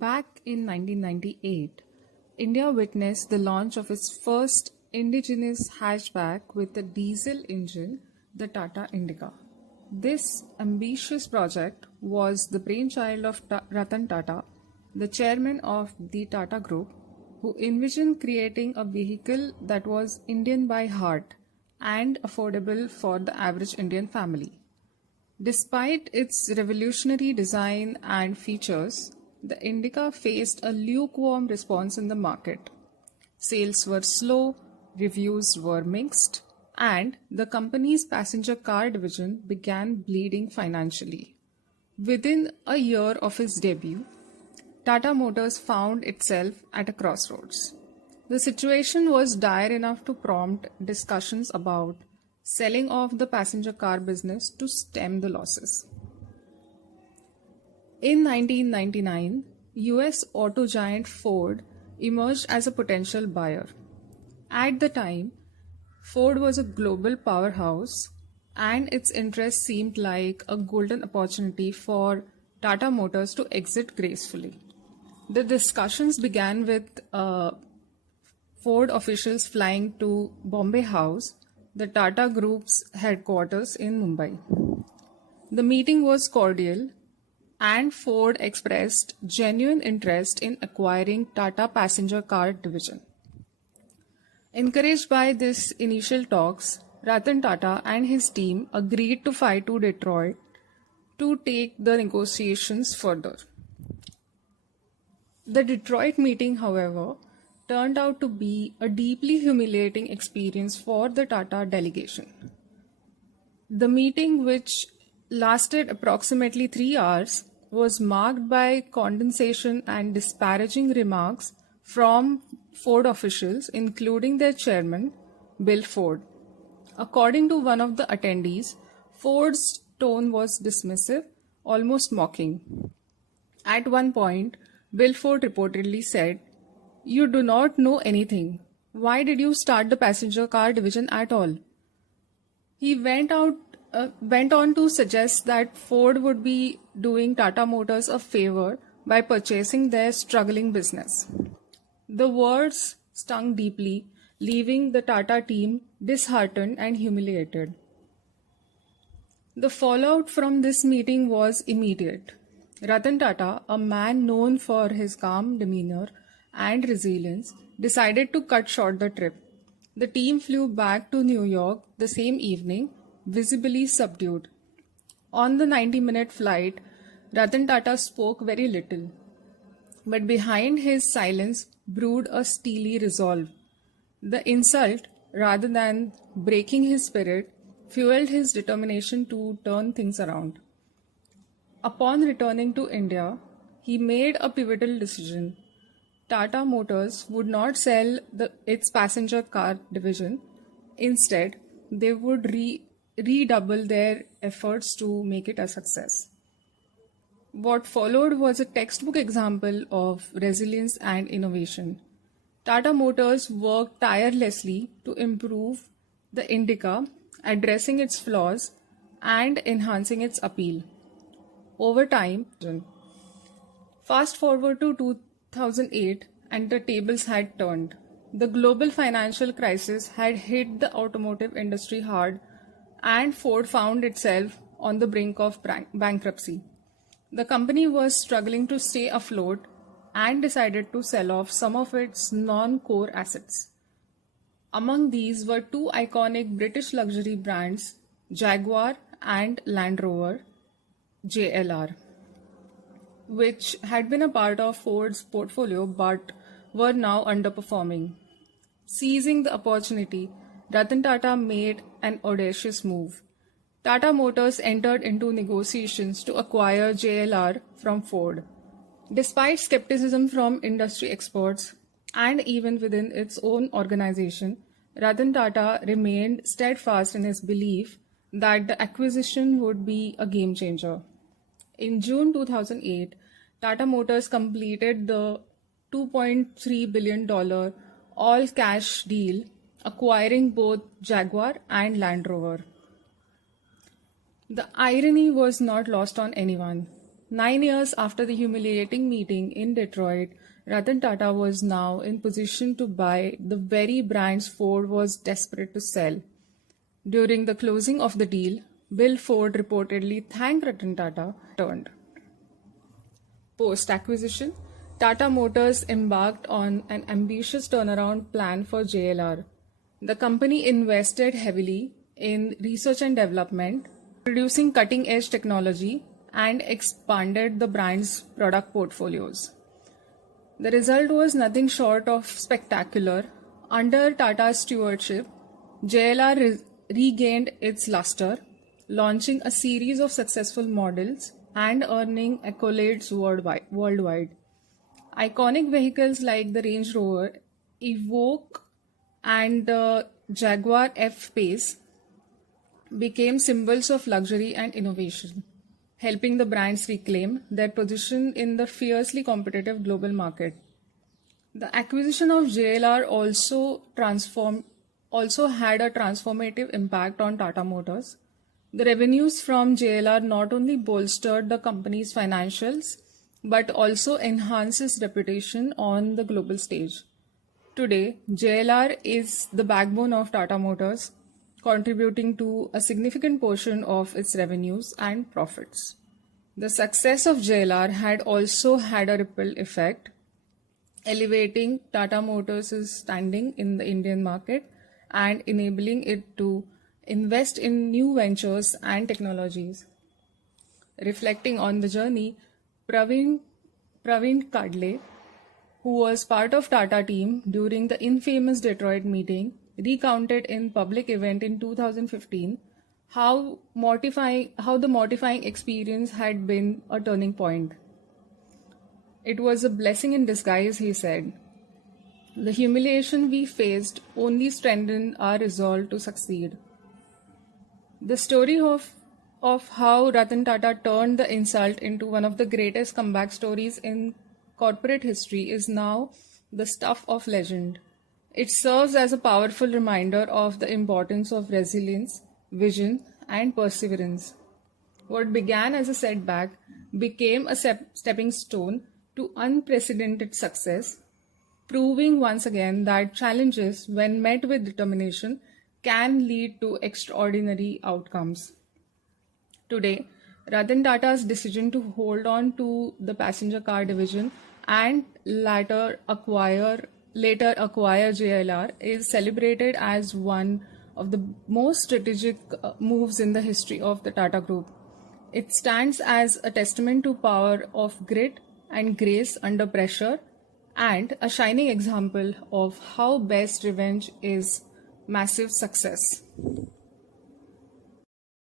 Back in 1998, India witnessed the launch of its first indigenous hatchback with a diesel engine, the Tata Indica. This ambitious project was the brainchild of Ratan Tata, the chairman of the Tata Group, who envisioned creating a vehicle that was Indian by heart and affordable for the average Indian family. Despite its revolutionary design and features, the Indica faced a lukewarm response in the market. Sales were slow, reviews were mixed, and the company's passenger car division began bleeding financially. Within a year of its debut, Tata Motors found itself at a crossroads. The situation was dire enough to prompt discussions about selling off the passenger car business to stem the losses. In 1999, US auto giant Ford emerged as a potential buyer. At the time, Ford was a global powerhouse, and its interest seemed like a golden opportunity for Tata Motors to exit gracefully. The discussions began with Ford officials flying to Bombay House, the Tata Group's headquarters in Mumbai. The meeting was cordial, and Ford expressed genuine interest in acquiring Tata passenger car division. Encouraged by these initial talks, Ratan Tata and his team agreed to fly to Detroit to take the negotiations further. The Detroit meeting, however, turned out to be a deeply humiliating experience for the Tata delegation. The meeting, which lasted approximately 3 hours, was marked by condensation and disparaging remarks from Ford officials, including their chairman, Bill Ford. According to one of the attendees, Ford's tone was dismissive, almost mocking. At one point, Bill Ford reportedly said, "You do not know anything. Why did you start the passenger car division at all?" He went on to suggest that Ford would be doing Tata Motors a favor by purchasing their struggling business. The words stung deeply, leaving the Tata team disheartened and humiliated. The fallout from this meeting was immediate. Ratan Tata, a man known for his calm demeanor and resilience, decided to cut short the trip. The team flew back to New York the same evening, visibly subdued. On the 90-minute flight, Ratan Tata spoke very little, but behind his silence brewed a steely resolve. The insult, rather than breaking his spirit, fueled his determination to turn things around. Upon returning to India, he made a pivotal decision. Tata Motors would not sell its passenger car division. Instead, they would redouble their efforts to make it a success. What followed was a textbook example of resilience and innovation. Tata Motors worked tirelessly to improve the Indica, addressing its flaws and enhancing its appeal. Over time, fast forward to 2008, and the tables had turned. The global financial crisis had hit the automotive industry hard, and Ford found itself on the brink of bankruptcy. The company was struggling to stay afloat and decided to sell off some of its non-core assets. Among these were two iconic British luxury brands, Jaguar and Land Rover, JLR, which had been a part of Ford's portfolio but were now underperforming. Seizing the opportunity, Ratan Tata made an audacious move. Tata Motors entered into negotiations to acquire JLR from Ford. Despite skepticism from industry experts and even within its own organization, Ratan Tata remained steadfast in his belief that the acquisition would be a game changer. In June 2008, Tata Motors completed the $2.3 billion all-cash deal, acquiring both Jaguar and Land Rover. The irony was not lost on anyone. 9 years after the humiliating meeting in Detroit, Ratan Tata was now in position to buy the very brands Ford was desperate to sell. During the closing of the deal, Bill Ford reportedly thanked Ratan Tata. Turned. Post-acquisition, Tata Motors embarked on an ambitious turnaround plan for JLR. The company invested heavily in research and development, producing cutting-edge technology, and expanded the brand's product portfolios. The result was nothing short of spectacular. Under Tata's stewardship, JLR regained its luster, launching a series of successful models and earning accolades worldwide. Iconic vehicles like the Range Rover, Evoque, and the Jaguar F-Pace became symbols of luxury and innovation, helping the brands reclaim their position in the fiercely competitive global market. The acquisition of JLR also had a transformative impact on Tata Motors. The revenues from JLR not only bolstered the company's financials, but also enhanced its reputation on the global stage. Today, JLR is the backbone of Tata Motors, contributing to a significant portion of its revenues and profits. The success of JLR had also had a ripple effect, elevating Tata Motors' standing in the Indian market and enabling it to invest in new ventures and technologies. Reflecting on the journey, Praveen Kadle, who was part of Tata team during the infamous Detroit meeting, recounted in public event in 2015 how the mortifying experience had been a turning point. It was a blessing in disguise, he said. The humiliation we faced only strengthened our resolve to succeed. The story of how Ratan Tata turned the insult into one of the greatest comeback stories in corporate history is now the stuff of legend. It serves as a powerful reminder of the importance of resilience, vision, and perseverance. What began as a setback became a stepping stone to unprecedented success, proving once again that challenges, when met with determination, can lead to extraordinary outcomes. Today, Ratan Tata's decision to hold on to the passenger car division and later acquire JLR is celebrated as one of the most strategic moves in the history of the Tata Group. It stands as a testament to power of grit and grace under pressure, and a shining example of how best revenge is massive success.